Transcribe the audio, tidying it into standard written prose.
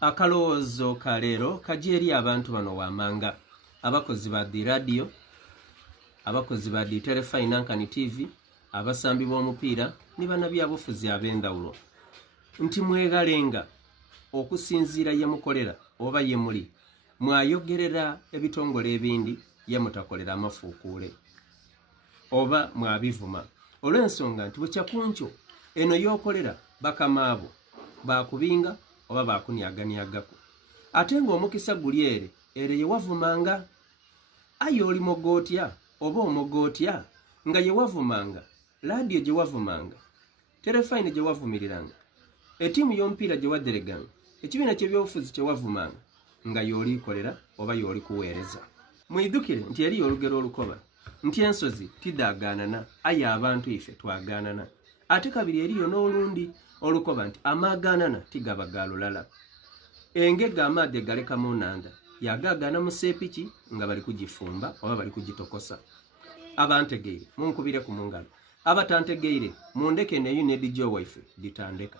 Akalowoozo ka leero kajja eri abantu bano wammanga, abakozi ba di radio, abakozi ba di Telefinankani TV, abasambi b'omupiira ne bannabyabufuzi ab'endawulo, nti mwegalenga okusinziira ye mukolera oba ye muli, mwayogerera ebitongole ebindi ye mutakolera amafuukuule oba mwabivuma olw'ensonga nti bukyakunkyo eno y'okolera bakamaabo bakubinga oba bakunyaganyagako, ate ng'omukisa guli ere ye wavumanga. Aye oli mogootya oba omogootya nga ye wavumanga, laadiyo gye wavumanga, Terefayini gye wavumiriranga, ettiimu y'omupiira gye wadereganga, ekibiina ky'ebyobufuzi kye wavumanga, nga y'oliikolera oba y'oli kuweereza. Mwidukire nti eriyo olugero olukoba nti ensozi tidaaganana, aye abantu ife twagaanana. Ate kabiri eriyo n'olundi olukoba nti amaaganana tigaba ga lulala. Engege amaadhi egalekamu nnanda yagaagaana mu seepiki nga bali kugifumba oba bali kugitokosa. Abantegeire munkubire ku mungalo, abatantegeire mundeke neyo ne dijjo waife ditandeka.